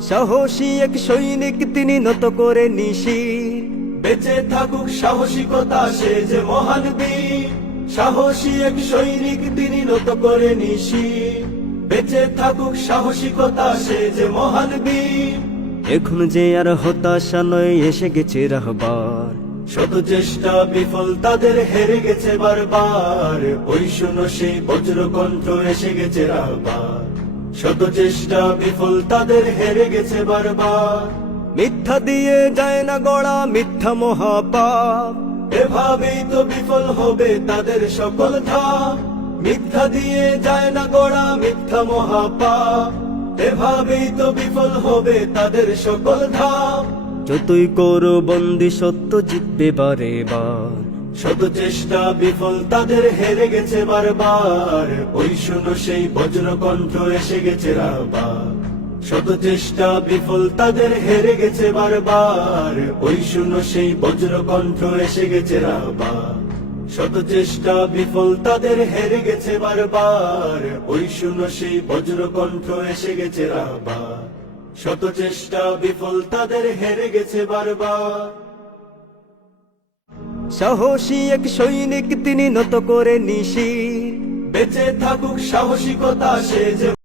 সাহসী এক সৈনিক তিনি নত করে নিশি। বেঁচে থাকুক সাহসিকতা সে যে মহান বীর। সাহসী এক সৈনিক তিনি নত করে নিশি। বেঁচে থাকুক সাহসিকতা সে যে মহান বীর। এখন যে আর হতাশা নয় এসে গেছে রাহবার। শত চেষ্টা বিফল তাদের হেরে গেছে বারবার। ওই শুনো সেই বজ্র কণ্ঠ এসে গেছে রাবার শত চেষ্টা বিফল তাদের হেরে গেছে বারবার। মিথ্যা দিয়ে যায় না গড়া মিথ্যা মহাপাপ। এভাবেই তো বিফল হবে তাদের সকল ধাপ। মিথ্যা দিয়ে যায় না গড়া মিথ্যা মহাপাপ। এভাবেই তো বিফল হবে তাদের সকল ধাপ। যতই করো বন্দি সত্য জিতবে বারে বার। শত চেষ্টা বিফল, তাদের হেরে গেছে বারবার। ওই শুনো, সেই বজ্র কণ্ঠ এসে গেছে রাবার। শত চেষ্টা বিফল, তাদের হেরে গেছে বারবার। ওই শুনো, সেই বজ্র কণ্ঠ এসে গেছে রাবার। শত চেষ্টা বিফল, তাদের হেরে গেছে বারবার। ওই শুনো, সেই বজ্র কণ্ঠ এসে গেছে রাবার। শত চেষ্টা বিফল, তাদের হেরে গেছে বারবার। সাহসী এক সৈনিক তিনি নত করে নিশি। বেঁচে থাকুক সাহসিকতা সে যে